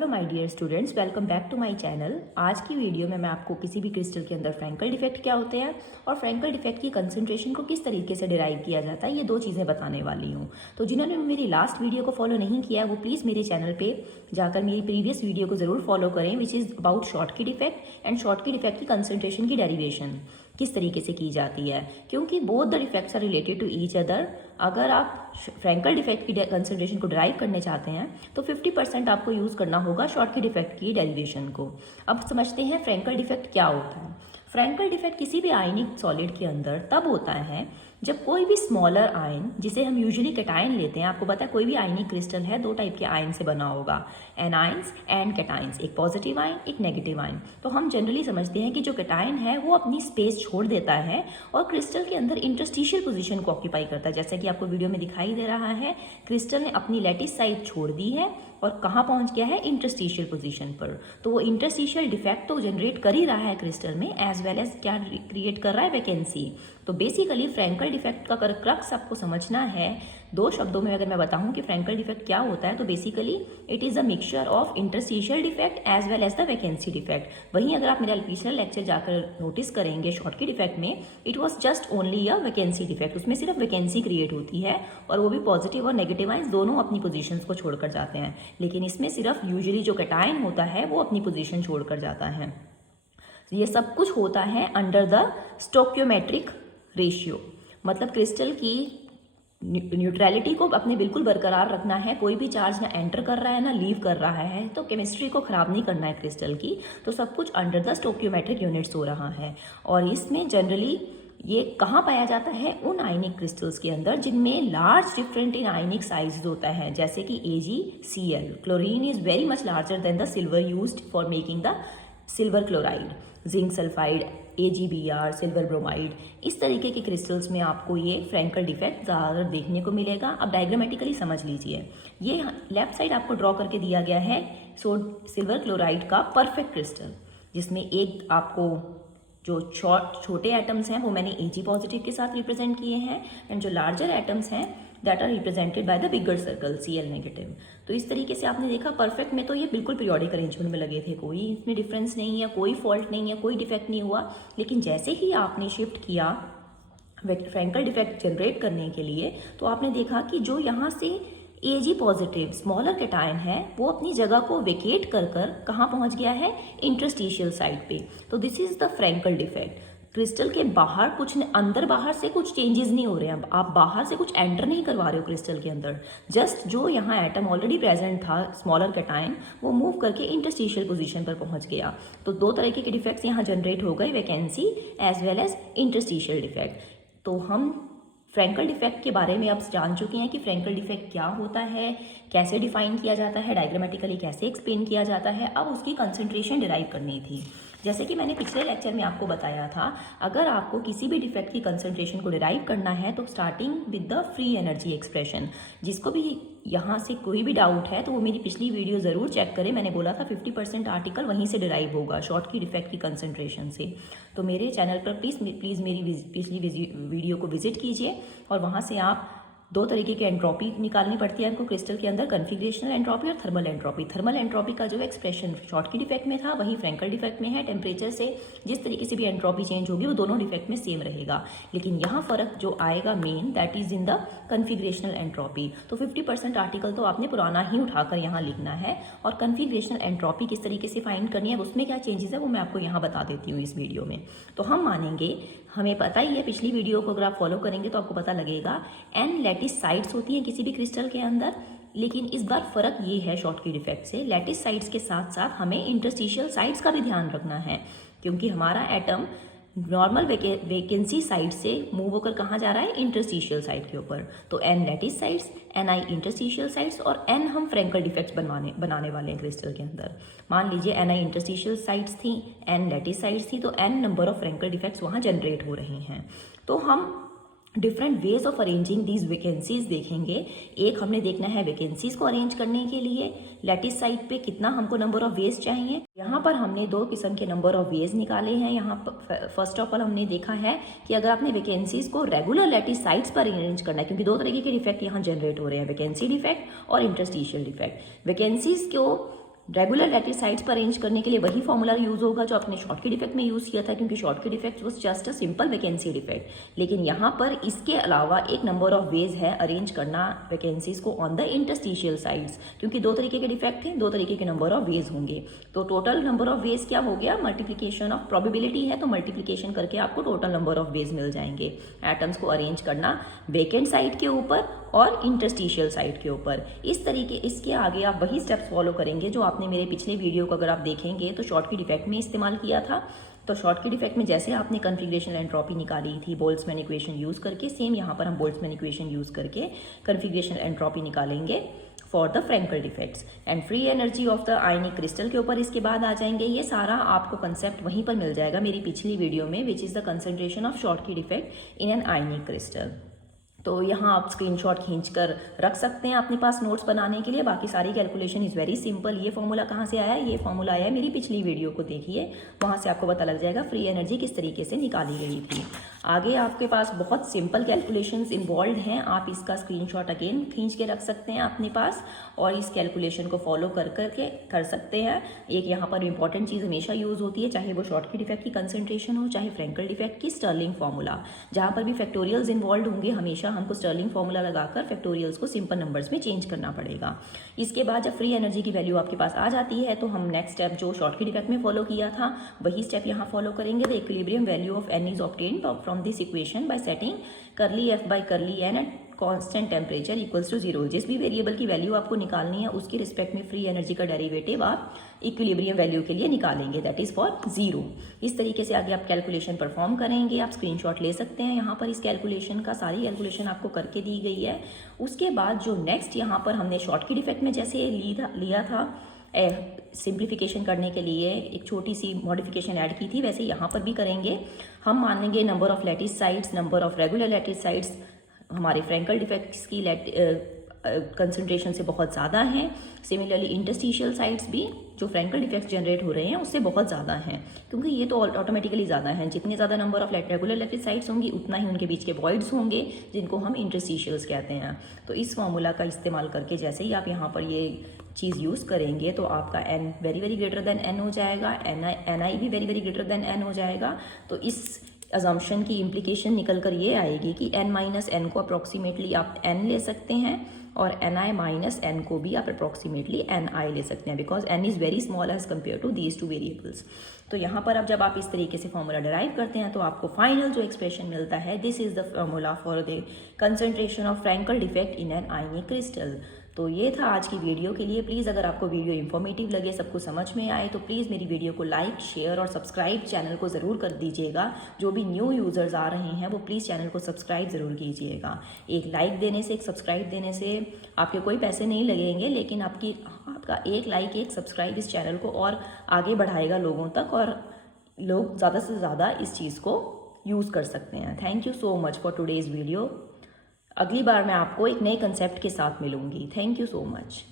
Hello my dear students, welcome back to my channel. आज की video में मैं आपको किसी भी क्रिस्टल के अंदर फ्रैंकल डिफेक्ट क्या होते हैं और फ्रैंकल डिफेक्ट की कंसंट्रेशन को किस तरीके से डिराइव किया जाता है, ये दो चीज़ें बताने वाली हूँ। तो जिन्होंने मेरी लास्ट वीडियो को फॉलो नहीं किया वो प्लीज़ मेरे चैनल पर जाकर मेरी प्रीवियस वीडियो को ज़रूर फॉलो करें, which is about Schottky defect and Schottky defect की कंसंट्रेशन की डेरिवेशन किस तरीके से की जाती है, क्योंकि both the defects are related to each other. अगर आप फ्रैंकल डिफेक्ट की कंसंट्रेशन को ड्राइव करने चाहते हैं तो 50% आपको यूज करना होगा शॉर्टकी डिफेक्ट की डेरिवेशन को। अब समझते हैं फ्रैंकल डिफेक्ट क्या होता है। फ्रैंकल डिफेक्ट किसी भी आयनिक सॉलिड के अंदर तब होता है जब कोई भी स्मॉलर आयन, जिसे हम यूजुअली कैटायन लेते हैं, आपको पता है कोई भी आयनिक क्रिस्टल है दो टाइप के आयन से बना होगा, एनायंस एंड कैटायंस, एक पॉजिटिव आयन एक नेगेटिव आयन। तो हम जनरली समझते हैं कि जो कैटायन है वो अपनी स्पेस छोड़ देता है और क्रिस्टल के अंदर इंटरस्टिशियल पोजीशन को ऑक्यूपाई करता है। जैसे कि आपको वीडियो में दिखाई दे रहा है, क्रिस्टल ने अपनी लैटिस साइड छोड़ दी है और कहाँ पहुंच गया है, इंटरस्टिशियल पोजीशन पर। तो वो इंटरस्टिशियल डिफेक्ट तो जनरेट कर ही रहा है क्रिस्टल में, एज वेल एज क्या क्रिएट कर रहा है, वैकेंसी। तो बेसिकली फ्रैंकल डिफेक्ट का क्रक्स आपको समझना है। दो शब्दों में अगर मैं बताऊं कि फ्रैंकल डिफेक्ट क्या होता है तो basically it is a mixture of interstitial defect as well as the vacancy defect. वहीं अगर आप मेरा पिछला लेक्चर जाकर नोटिस करेंगे शॉर्टकी डिफेक्ट में, it was just only a vacancy defect. उसमें सिर्फ वैकेंसी क्रिएट होती है और वो भी पॉजिटिव और नेगेटिव आयंस दोनों अपनी पोजीशंस को छोड़कर जाते हैं। लेकिन इसमें सिर्फ यूजुअली जो कैटायन होता है वो अपनी पोजीशन छोड़कर जाता है। ये सब कुछ होता है अंडर द स्टोक्योमेट्रिक रेशियो, मतलब क्रिस्टल की न्यूट्रलिटी को अपने बिल्कुल बरकरार रखना है। कोई भी चार्ज ना एंटर कर रहा है ना लीव कर रहा है, तो केमिस्ट्री को खराब नहीं करना है क्रिस्टल की। तो सब कुछ अंडर द स्टोक्योमेट्रिक यूनिट्स हो रहा है। और इसमें जनरली ये कहाँ पाया जाता है, उन आयनिक क्रिस्टल्स के अंदर जिनमें large different in ionic size होता है, जैसे कि AgCl। Chlorine is very much larger than the silver used for making the silver chloride, zinc sulphide, AgBr, silver bromide. इस तरीके के क्रिस्टल्स में आपको ये फ्रैंकल डिफेक्ट ज़्यादातर देखने को मिलेगा। अब डायग्रामेटिकली समझ लीजिए, ये लेफ्ट साइड आपको ड्रॉ करके दिया गया है सिल्वर क्लोराइड का परफेक्ट क्रिस्टल, जिसमें एक आपको जो छोटे एटम्स हैं वो मैंने Ag पॉजिटिव के साथ रिप्रेजेंट किए हैं, एंड जो लार्जर एटम्स हैं that are represented by the bigger circle Cl negative. तो इस तरीके से आपने देखा परफेक्ट में तो ये बिल्कुल पीरियोडिक अरेंजमेंट में लगे थे, कोई इसमें डिफरेंस नहीं है, कोई फॉल्ट नहीं है, कोई डिफेक्ट नहीं हुआ। लेकिन जैसे ही आपने शिफ्ट किया फ्रैंकल डिफेक्ट जनरेट करने के लिए, तो आपने देखा कि जो यहाँ से Ag पॉजिटिव स्मॉलर कैटायन है वो अपनी जगह को वेकेट कर कहाँ पहुंच गया है, इंटरस्टिशियल साइड पे। तो this is the Frenkel defect. Crystal के बाहर कुछ अंदर बाहर से कुछ चेंजेस नहीं हो रहे हैं, आप बाहर से कुछ एंटर नहीं करवा रहे हो क्रिस्टल के अंदर। जस्ट जो यहाँ एटम ऑलरेडी प्रेजेंट था स्मॉलर कैटायन, वो मूव करके इंटरस्टिशियल पोजीशन पर पहुंच गया। तो दो तरीके के डिफेक्ट्स यहाँ जनरेट हो गए, vacancy as well as interstitial defect. तो हम फ्रैंकल डिफेक्ट के बारे में आप जान चुके हैं कि फ्रैंकल डिफेक्ट क्या होता है, कैसे डिफाइन किया जाता है, डायग्रामेटिकली कैसे एक्सप्लेन किया जाता है। अब उसकी कंसंट्रेशन डिराइव करनी थी। जैसे कि मैंने पिछले लेक्चर में आपको बताया था, अगर आपको किसी भी डिफेक्ट की कंसंट्रेशन को डिराइव करना है तो starting with the free energy expression. जिसको भी यहाँ से कोई भी डाउट है तो वो मेरी पिछली वीडियो ज़रूर चेक करें। मैंने बोला था 50% आर्टिकल वहीं से डिराइव होगा, शॉर्टकी डिफेक्ट की कंसंट्रेशन से। तो मेरे चैनल पर प्लीज़ मेरी पिछली वीडियो को विजिट कीजिए और वहाँ से आप दो तरीके की एंट्रोपी निकालनी पड़ती है हमको क्रिस्टल के अंदर, कन्फिग्रेशनल एंट्रोपी और थर्मल एंट्रोपी। थर्मल एंट्रोपी का जो एक्सप्रेशन शॉर्टकी डिफेक्ट में था वही फ्रैंकल डिफेक्ट में है। टेम्परेचर से जिस तरीके से भी एंट्रोपी चेंज होगी वो दोनों डिफेक्ट में सेम रहेगा, लेकिन यहाँ फर्क जो आएगा main, that is in the configurational entropy. तो 50% आर्टिकल तो आपने पुराना ही उठाकर यहाँ लिखना है, और कन्फिग्रेशनल एंट्रोपी किस तरीके से फाइंड करनी है, उसमें क्या चेंजेस है वो मैं आपको यहाँ बता देती हूँ इस वीडियो में। तो हम मानेंगे, हमें पता ही है, पिछली वीडियो को अगर आप फॉलो करेंगे तो आपको पता लगेगा n लैटिस साइड्स होती हैं किसी भी क्रिस्टल के अंदर। लेकिन इस बार फर्क ये है शॉर्टकी डिफेक्ट से, लैटिस साइड्स के साथ साथ हमें इंटरस्टिशियल साइड्स का भी ध्यान रखना है, क्योंकि हमारा एटम नॉर्मल वैकेंसी साइड से मूव होकर कहाँ जा रहा है, इंटरस्टिशियल साइड के ऊपर। तो n lattice sides, Ni interstitial sides और n हम फ्रैंकल डिफेक्ट्स बनाने वाले हैं क्रिस्टल के अंदर। मान लीजिए Ni इंटरस्टिशियल साइड्स थी, n लैटिस साइड्स थी, तो n number of Frenkel defects वहाँ जनरेट हो रहे हैं। तो हम different ways of arranging these vacancies देखेंगे। एक हमने देखना है वैकेंसीज को अरेंज करने के लिए लैटिस साइड पे कितना हमको नंबर ऑफ वेज चाहिए। यहाँ पर हमने दो किस्म के नंबर ऑफ वेज निकाले हैं। यहाँ पर फर्स्ट ऑफ ऑल हमने देखा है कि अगर आपने वैकेंसीज को रेगुलर लैटिस साइड्स पर अरेंज करना है, क्योंकि दो तरीके के डिफेक्ट यहाँ जनरेट हो रहे हैं, वैकेंसी डिफेक्ट और इंटरस्टिशियल डिफेक्ट। वैकेंसीज को रेगुलर लैटिस साइड्स पर अरेंज करने के लिए वही फॉर्मूला यूज होगा जो आपने शॉर्टकट इफेक्ट में यूज किया था, क्योंकि shortcut effect was just a simple vacancy effect. लेकिन यहाँ पर इसके अलावा एक नंबर ऑफ वेज है अरेंज करना वैकेंसीज को ऑन द इंटरस्टिशियल साइड्स, क्योंकि दो तरीके के डिफेक्ट हैं, दो तरीके के नंबर ऑफ वेज होंगे। तो टोटल नंबर ऑफ वेज क्या हो गया, मल्टीप्लीकेशन ऑफ प्रोबेबिलिटी है तो मल्टीप्लीकेशन करके आपको टोटल नंबर ऑफ वेज मिल जाएंगे एटम्स को अरेंज करना वेकेंट साइड के ऊपर और इंटरस्टिशियल साइड के ऊपर। इस तरीके इसके आगे आप वही स्टेप्स फॉलो करेंगे जो आपने मेरे पिछले वीडियो को अगर आप देखेंगे तो शॉर्टकट इफेक्ट में इस्तेमाल किया था। तो शॉर्टकट इफेक्ट में जैसे आपने कन्फिग्रेशन एंट्रोपी निकाली थी बोल्ट्जमैन इक्वेशन यूज करके, सेम यहाँ पर हम बोल्ट्जमैन इक्वेशन यूज करके कन्फिग्रेशन एंट्रोपी निकालेंगे for the Frenkel defects and free energy of the ionic crystal के ऊपर इसके बाद आ जाएंगे। ये सारा आपको कंसेप्ट वहीं पर मिल जाएगा मेरी पिछली वीडियो में, which is the concentration of shortcut effect in an ionic crystal. तो यहाँ आप स्क्रीनशॉट खींचकर रख सकते हैं अपने पास नोट्स बनाने के लिए। बाकी सारी कैलकुलेशन इज़ वेरी सिंपल। ये फॉर्मूला कहाँ से आया है, ये फॉर्मूला आया है मेरी पिछली वीडियो को देखिए, वहाँ से आपको पता लग जाएगा फ्री एनर्जी किस तरीके से निकाली गई थी। आगे आपके पास बहुत सिंपल कैलकुलेशंस इन्वॉल्व हैं, आप इसका स्क्रीनशॉट अगेन खींच के रख सकते हैं अपने पास और इस कैलकुलेशन को फॉलो करके कर सकते हैं। एक यहाँ पर इंपॉर्टेंट चीज़ हमेशा यूज़ होती है, चाहे वो शॉर्टकट इफेक्ट की कंसंट्रेशन हो, चाहे फ्रैंकल डिफेक्ट की स्टर्लिंग फॉर्मूला। जहाँ पर भी फैक्टोरियल्स इन्वॉल्व होंगे हमेशा हमको स्टर्लिंग फॉर्मूला लगाकर फैक्टोरियल्स को सिंपल नंबर्स में चेंज करना पड़ेगा। इसके बाद जब फ्री एनर्जी की वैल्यू आपके पास आ जाती है तो हम नेक्स्ट स्टेप जो शॉर्टकट इफेक्ट में फॉलो किया था वही स्टेप यहाँ फॉलो करेंगे। The equilibrium value of N is obtained from this equation by setting curly F by curly N at constant temperature equals to 0। जिस भी वेरिएबल की वैल्यू आपको निकालनी है उसके रिस्पेक्ट में फ्री एनर्जी का डेरिवेटिव आप इक्विलिब्रियम वैल्यू के लिए निकालेंगे, दैट इज फॉर 0। इस तरीके से आगे आप कैलकुलेशन परफॉर्म करेंगे। आप स्क्रीनशॉट ले सकते हैं यहाँ पर इस कैलकुलेशन का, सारी कैलकुलेशन आपको करके दी गई है। उसके बाद जो नेक्स्ट यहाँ पर हमने शॉर्टकट इफेक्ट में जैसे लिया था सिंप्लीफिकेशन करने के लिए एक छोटी सी मॉडिफिकेशन ऐड की थी, वैसे यहाँ पर भी करेंगे। हम मानेंगे number of lattice sides, number of regular lattice sides हमारे फ्रैंकल डिफेक्ट्स की कंसंट्रेशन से बहुत ज़्यादा हैं। सिमिलरली इंटरस्टिशियल साइड्स भी जो फ्रैंकल डिफेक्ट्स जनरेट हो रहे हैं उससे बहुत ज़्यादा हैं, क्योंकि ये तो ऑटोमेटिकली ज़्यादा हैं। जितने ज़्यादा number of regular lattice sides होंगी उतना ही उनके बीच के वॉइड्स होंगे जिनको हम इंटरस्टिशियल्स कहते हैं। तो इस फॉर्मूला का इस्तेमाल करके जैसे ही आप यहाँ पर ये चीज़ यूज़ करेंगे तो आपका n very very greater than n हो जाएगा, ni भी very very greater than n हो जाएगा। तो इस अजम्पशन की इम्प्लीकेशन निकल कर ये आएगी कि n माइनस एन को अप्रॉक्सीमेटली आप n ले सकते हैं और ni माइनस एन को भी आप अप्रॉक्सीमेटली ni ले सकते हैं, because n is very small as compare to these two variables. तो यहाँ पर अब जब आप इस तरीके से फॉर्मूला डिराइव करते हैं तो आपको फाइनल जो एक्सप्रेशन मिलता है, this is the formula for the concentration of Frenkel defect in an ionic crystal. तो ये था आज की वीडियो के लिए। प्लीज़ अगर आपको वीडियो इन्फॉर्मेटिव लगे, सबको समझ में आए, तो प्लीज़ मेरी वीडियो को लाइक, शेयर और सब्सक्राइब चैनल को ज़रूर कर दीजिएगा। जो भी न्यू यूज़र्स आ रहे हैं वो प्लीज़ चैनल को सब्सक्राइब ज़रूर कीजिएगा। एक लाइक देने से, एक सब्सक्राइब देने से आपके कोई पैसे नहीं लगेंगे, लेकिन आपका एक लाइक, एक सब्सक्राइब इस चैनल को और आगे बढ़ाएगा लोगों तक और लोग ज़्यादा से ज़्यादा इस चीज़ को यूज़ कर सकते हैं। Thank you so much for today's video. अगली बार मैं आपको एक नए कंसेप्ट के साथ मिलूंगी। Thank you so much.